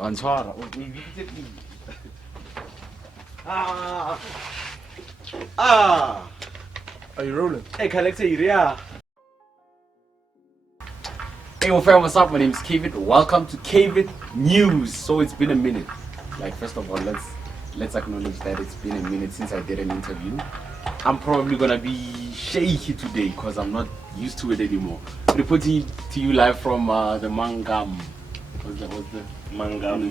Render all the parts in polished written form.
Antwara. Immediately. Ah. Are you rolling? Hey, collector, yeah. Hey, fam, what's up? My name is Kevin. Welcome to Kevin News. So it's been a minute. Like, first of all, let's acknowledge that it's been a minute since I did an interview. I'm probably gonna be shaky today because I'm not used to it anymore. Reporting to you live from the Mangam. What's the Mangam?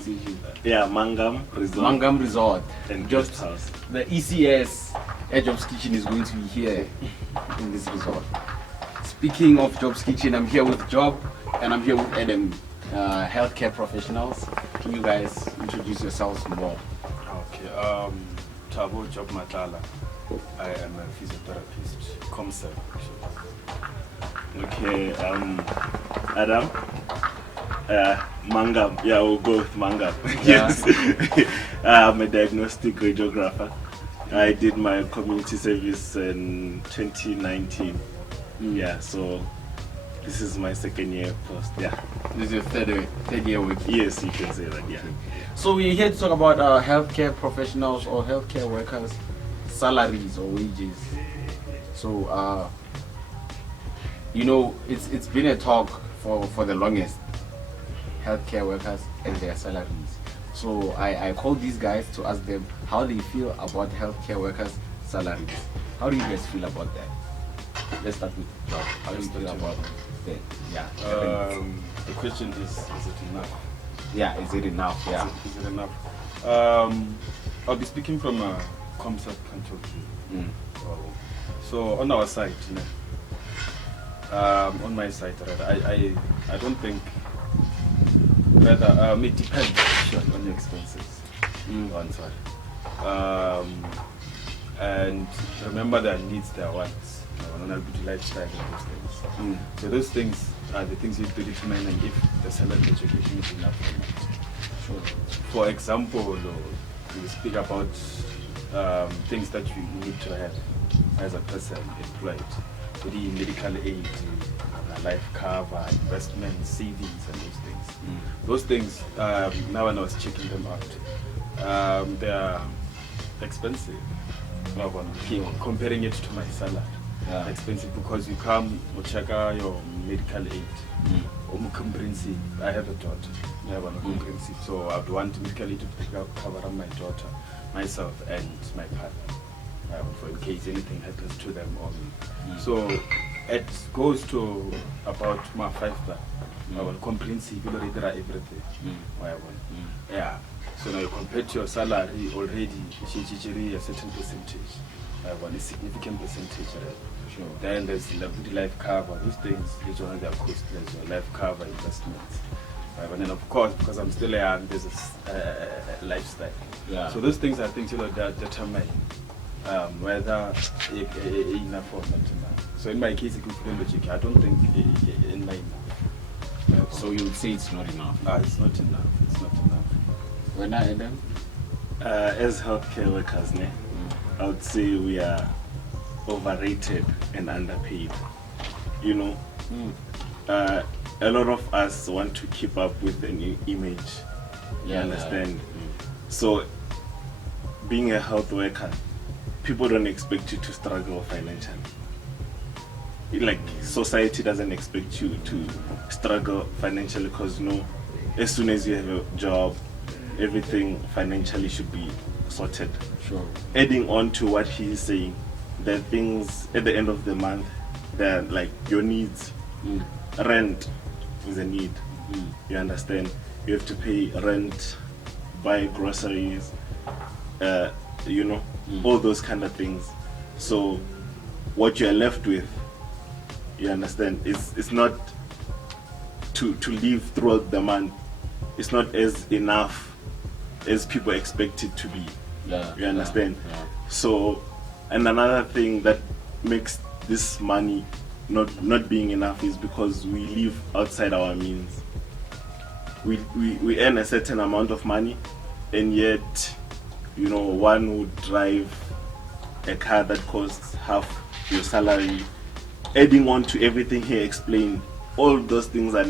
Yeah, Mangam Resort. Mangam Resort. And Jobs guest house. The ECS Air Jobs Kitchen is going to be here in this resort. Speaking of Jobs Kitchen, I'm here with Job and I'm here with Adam, healthcare professionals. Can you guys introduce yourselves more? Okay, Tabo Job Matala. I am a physiotherapist, ComServe actually. Okay, Adam. Mangam, yeah, we'll go with Mangam. Yes. I'm a diagnostic radiographer. I did my community service in 2019. Yeah, so this is my second year post. Yeah. This is your third year with. Yes, you can say that. Yeah. So we're here to talk about healthcare professionals or healthcare workers' salaries or wages. So you know, it's been a talk for the longest. Healthcare workers and their salaries. So I called these guys to ask them how they feel about healthcare workers' salaries. How do you guys feel about that? Let's start with Job. How do you feel about that? Yeah. The question is it enough? Yeah, is it enough? Yeah. Is it enough? I'll be speaking from a ComServe point of view. So on our side, you know, on my side, right, I don't think. Rather, it depends on the expenses. One side. And remember their needs, their wants, on a good lifestyle and those things. So those things are the things you have to determine and if the salary education is enough or not. Sure. For example, we speak about things that you need to have as a person employed. The medical aid, life cover, investment, savings, and those things. Those things, now when I was checking them out, they are expensive. Comparing it to my salary, expensive because you come, you check out your medical aid. Comprehensive. I have a daughter. I have a comprehensive, so I would want medical aid to cover my daughter, myself, and my partner. For in case anything happens to them or me. So it goes to about my 5,000. Comprehensive, you already there everything. Yeah. So now you compare to your salary already, a certain percentage. A significant percentage. Sure. Then there's the life cover. Those things, each one of their costs. There's your life cover investments. And then of course, because I'm still young, there's a lifestyle. Yeah. So those things are things that determine whether enough or not enough. So in my case, I don't think in my enough. So you would say it's not enough? It's not enough. It's not enough. When I them? As healthcare workers, I would say we are overrated and underpaid. You know, a lot of us want to keep up with an image. You understand? So, being a health worker, people don't expect you to struggle financially. Like society doesn't expect you to struggle financially because as soon as you have a job, everything financially should be sorted. Sure. Adding on to what he's saying, there are things at the end of the month that are like your needs. Rent is a need. You understand? You have to pay rent, buy groceries, all those kind of things. So what you are left with, you understand, it's not to live throughout the month. It's not as enough as people expect it to be. You understand? So, and another thing that makes this money not being enough is because we live outside our means. We earn a certain amount of money, and yet one would drive a car that costs half your salary. Adding on to everything he explained, all those things are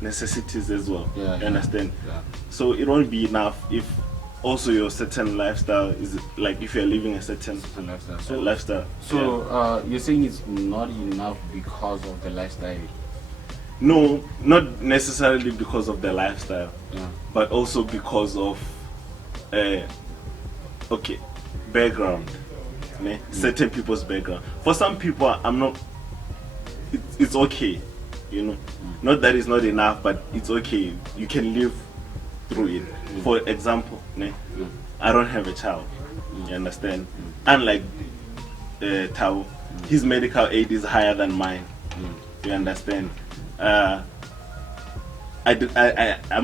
necessities as well. Yeah, You understand? Yeah. So it won't be enough if also your certain lifestyle is like if you're living a certain Certain lifestyle. lifestyle. So you're saying it's not enough because of the lifestyle. No, not necessarily because of the lifestyle, Yeah. but also because of background, ne? Certain people's background. For some people, I'm not. It's okay, you know. Not that it's not enough, but it's okay. You can live through it. For example, ne? I don't have a child. You understand? Unlike Tao, his medical aid is higher than mine. You understand? I'm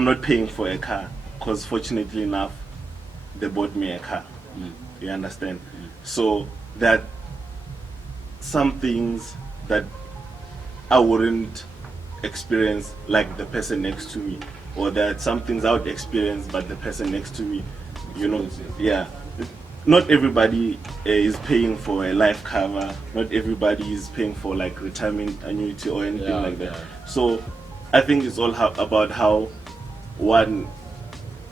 not paying for a car because fortunately enough, they bought me a car. You understand? So that some things that I wouldn't experience like the person next to me, or that some things I would experience but the person next to me, you know, yeah. Not everybody is paying for a life cover. Not everybody is paying for like retirement annuity or anything like that. So I think it's all about how one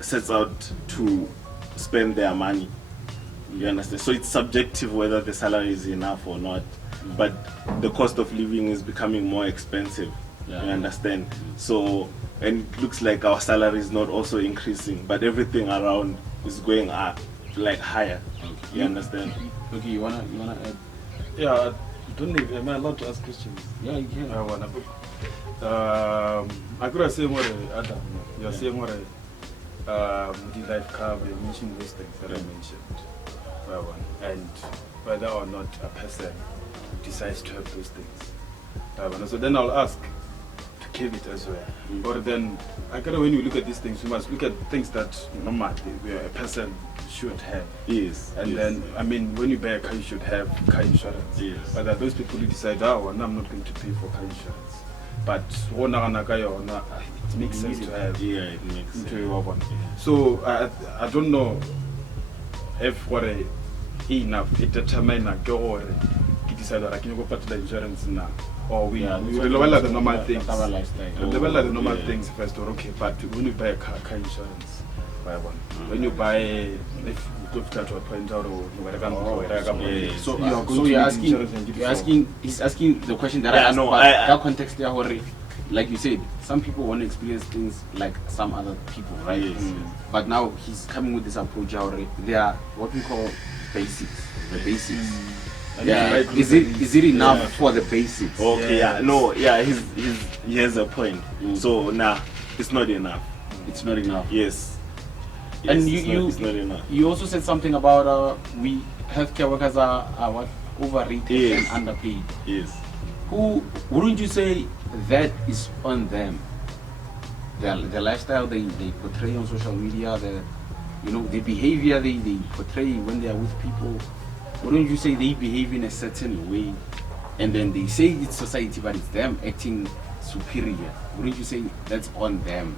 sets out to spend their money. You understand? So it's subjective whether the salary is enough or not. But the cost of living is becoming more expensive. You understand? So, and it looks like our salary is not also increasing, but everything around is going up, like higher. You understand? Okay, you wanna add? Yeah, I don't know. Am I allowed to ask questions? Yeah, you can. I wanna. I could have said what Adam. You're saying what the life cover. You mentioned those things that I mentioned. And whether or not a person decides to have those things. So then I'll ask to give it as well. But then, when you look at these things, you must look at things that normally a person should have. Yes. And then, I mean, when you buy a car, you should have car insurance. Yes. But there are those people who decide, oh, no, I'm not going to pay for car insurance. But it makes sense to have. Yeah, it makes sense. So I don't know if what enough it determine or decide that I can go to the insurance now. Or we level at the normal things. Level at the normal things first, or okay, but when you buy a car insurance, buy one. When you buy, if you go to a point out or So he's asking the question that I asked, but that context there, like you said, some people want to experience things like some other people, right? Yes. But now he's coming with this approach already. They are what we call basics, the basics. Yeah, is it enough for the basics? Okay, he has a point. So it's not enough. It's not enough. Yes. And it's not enough. You also said something about we healthcare workers are what, overrated and underpaid. Yes. Wouldn't you say that is on them? The lifestyle they portray on social media, the behavior they portray when they are with people. Wouldn't you say they behave in a certain way, and then they say it's society, but it's them acting superior? Wouldn't you say that's on them?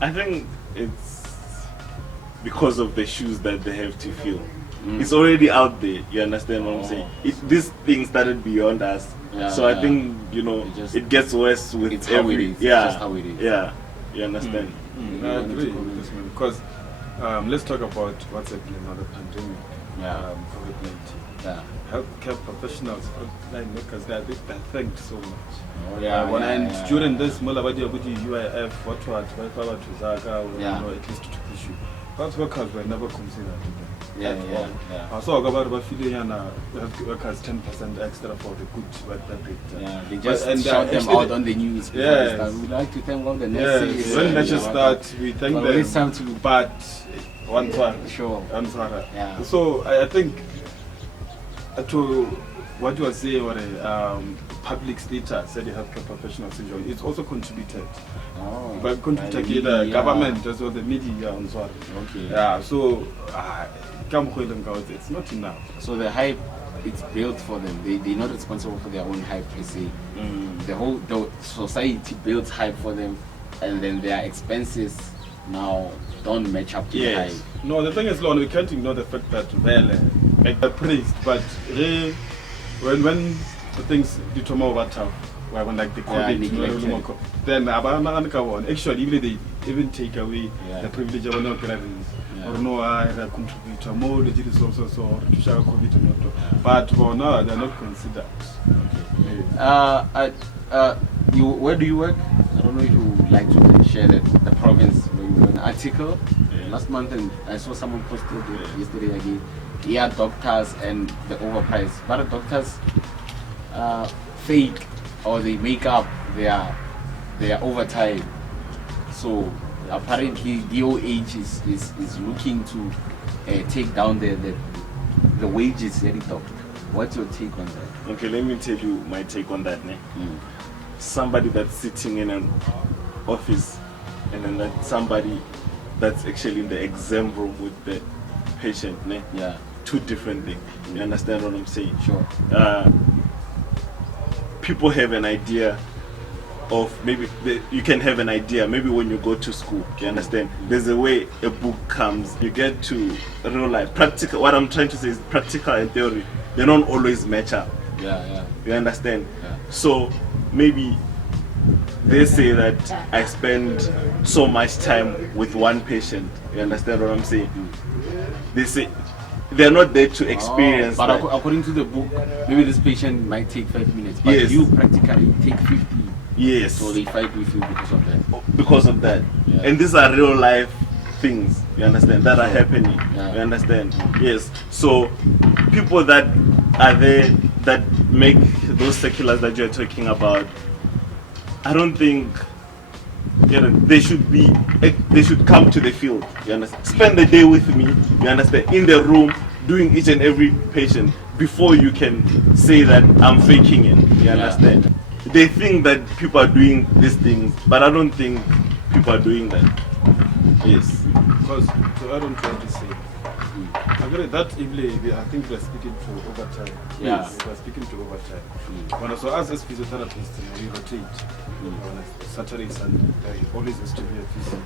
I think it's because of the shoes that they have to fill. It's already out there. You understand what I'm saying? This thing started beyond us. So I think it gets worse with it's every. How it is. Yeah. It's just how it is. Yeah. You understand? I agree with this one because let's talk about what's happening now, the pandemic. COVID-19. Yeah. Healthcare professionals, frontline workers, they are thanked so much. And during this, UIF, what at least to issue. Health workers were never considered. So about health workers 10% extra for the good work that they do. They just shout them out on the news. We'd like to thank all the nurses. When nurses start, we thank them. It's time to but one sure. So I think to what you were saying, what public status, said the healthcare professional syndrome, it's also contributed. But contributed the government as well, the media and so on. Okay. So it's not enough. So the hype, it's built for them. They're not responsible for their own hype per se. The society builds hype for them, and then their expenses now don't match up to the hype. No, the thing is, Lon, we can't ignore the fact that they're praised, but when the things become over tough, Where when like the Yeah, COVID, neglected. then actually even they even take away Yeah. the privilege of no graduates. Yeah. Or no, I contribute more to this also so to share COVID or not. But for now, they're not considered. Where do you work? I don't know if you would like to share the province where you wrote an article last month, and I saw someone posted it yesterday again. Yeah, doctors and the overprice. But the doctors fake or they make up their overtime. So apparently DOH is looking to take down the wages very doctor. What's your take on that? Okay, let me tell you my take on that. Somebody that's sitting in an office and then that somebody that's actually in the exam room with the patient. Yeah. Two different things. You understand what I'm saying? Sure. People have an idea of you can have an idea maybe when you go to school. You understand? There's a way a book comes. You get to real life. Practical. What I'm trying to say is practical and theory. They don't always match up. Yeah. You understand? Yeah. So maybe they say that I spend so much time with one patient. You understand what I'm saying? They say they're not there to experience but that. according to the book, maybe this patient might take 5 minutes, but Yes. you practically take 50. Yes. So they fight with you because of that. Because of that. Yeah. And these are real life things, you understand, that are happening. Yeah. You understand? Yes. So people that are there that make those circulars that you're talking about, I don't think they should come to the field. You understand? Spend the day with me, you understand, in the room doing each and every patient before you can say that I'm faking it. You understand? They think that people are doing these things, but I don't think people are doing that. Yes. Because so I don't try to say. That evening, I think we're speaking to overtime. Yeah. Yes, we're speaking to overtime. When so us as physiotherapists, we rotate. On Saturday, Sunday, there always has to be a physio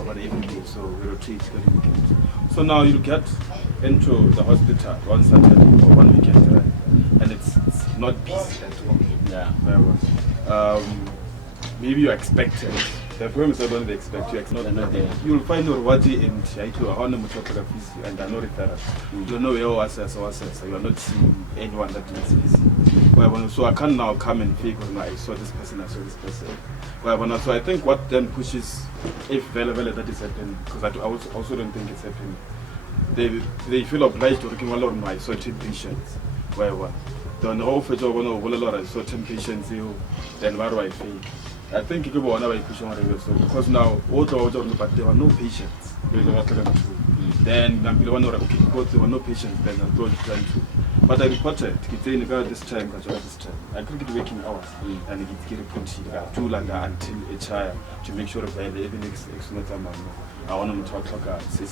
over the evening, so we rotate every weekend. So now you get into the hospital one Saturday or one weekend, right? And it's not busy at all. Yeah. Very well. Maybe you expected. The problem is I don't expect you. They're not there. You'll find your Wadi and Shaitu are on the physio and are not referrals. You don't know where you assess or assess. You are not seeing anyone that needs physio. So I can now come and fake on I saw this person, I saw this person. So I think what then pushes, if very that is happening, because I also don't think it's happening, they feel obliged to working a lot on my certain patients. Then how for job no a lot of certain patients then where do I fake? I think you go on because now but there were no patients. Then there were no patients then I told them to. But I reported this time. I couldn't get waking hours and get reported to like until a child to make sure that the evidence I want to talk service.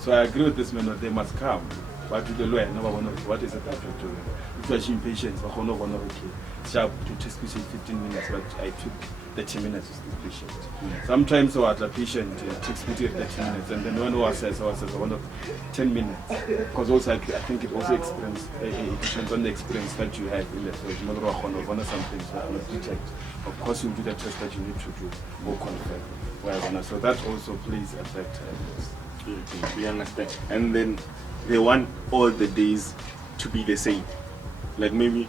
So I agree with this man that they must come. But to the lawyer, what is it that you're doing? If you're seeing patients, sharp to test patient 15 minutes, but I took 30 minutes to the patient. Sometimes the patient takes 30 minutes, and then when I says 10 minutes. Because also I think it also depends on the experience that you have in the field. Something so not detect. Of course, you do the test that you need to do or confirm. So that also plays a factor. We understand. And then they want all the days to be the same. Like maybe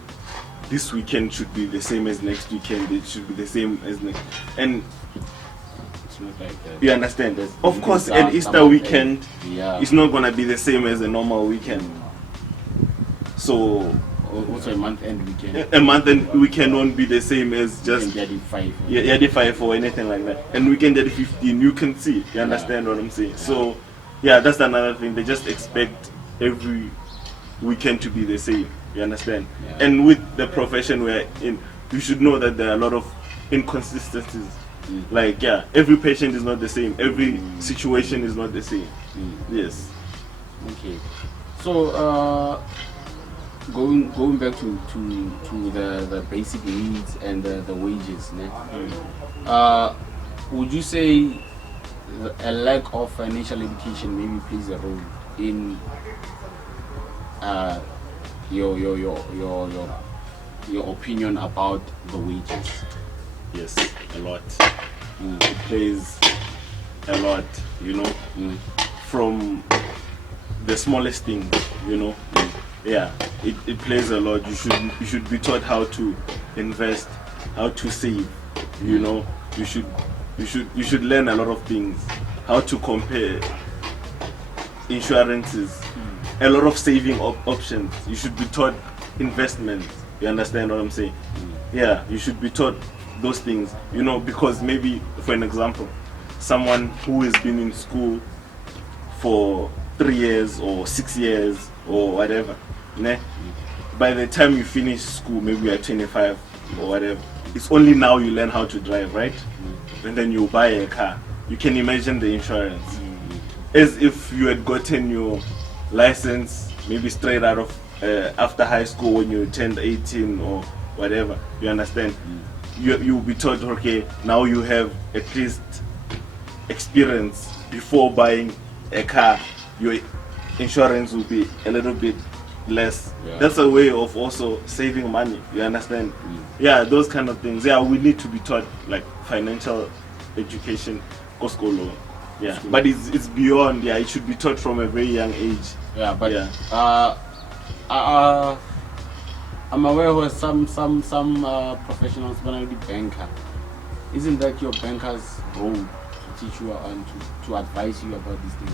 this weekend should be the same as next weekend, it should be the same as next. And It's not like that. you understand that? Of course, an Easter weekend is not going to be the same as a normal weekend. So Also a month-end weekend. a month and weekend won't be the same as just Weekend 5. the 5 or anything like that. And weekend at 15, you can see. You understand what I'm saying? So yeah, that's another thing. They just expect every weekend to be the same. You understand? Yeah. And with the profession we're in, you should know that there are a lot of inconsistencies. Like every patient is not the same. Every situation is not the same. Yes. Okay. So going back to the basic needs and the wages, would you say a lack of financial education maybe plays a role in your your opinion about the wages? Yes, a lot. It plays a lot, you know, from the smallest thing, you know. Yeah, it plays a lot. You should be taught how to invest, how to save, you know. You should learn a lot of things, how to compare insurances, a lot of saving options. You should be taught investments. You understand what I'm saying? Yeah, you should be taught those things, you know, because maybe, for an example, someone who has been in school for 3 years or 6 years or whatever, né? By the time you finish school, maybe you're 25 or whatever, it's only now you learn how to drive, right? And then you buy a car. You can imagine the insurance. As if you had gotten your license maybe straight out of after high school when you turned 18 or whatever. You understand? You'll be taught, okay, now you have at least experience before buying a car. Your insurance will be a little bit less. Yeah. That's a way of also saving money. You understand? Yeah, those kind of things. Yeah, we need to be taught like financial education, Koskolo. Yeah, but it's beyond. Yeah, it should be taught from a very young age. Yeah, but Yeah. I'm aware of some professionals when the banker. Isn't that your banker's role to teach you and to advise you about these things?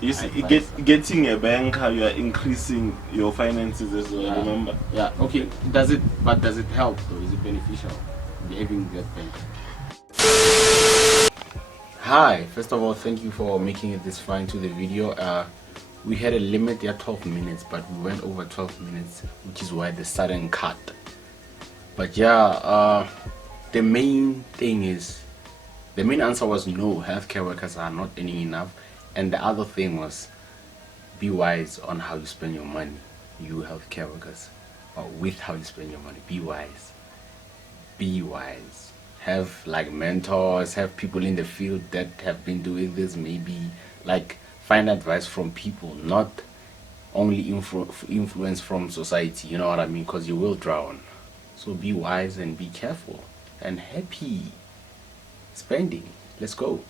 You see, getting a banker, you are increasing your finances as well. Remember? Yeah. Okay. Does it help though? Is it beneficial having that banker? Hi. First of all, thank you for making it this far into the video. We had a limit at 12 minutes, but we went over 12 minutes, which is why the sudden cut. But yeah, the main answer was no, healthcare workers are not earning enough. And the other thing was, be wise on how you spend your money, you healthcare workers, or with how you spend your money. Be wise. Be wise. Have like mentors, have people in the field that have been doing this, maybe like find advice from people, not only influence from society, you know what I mean, because you will drown. So be wise and be careful and happy spending. Let's go.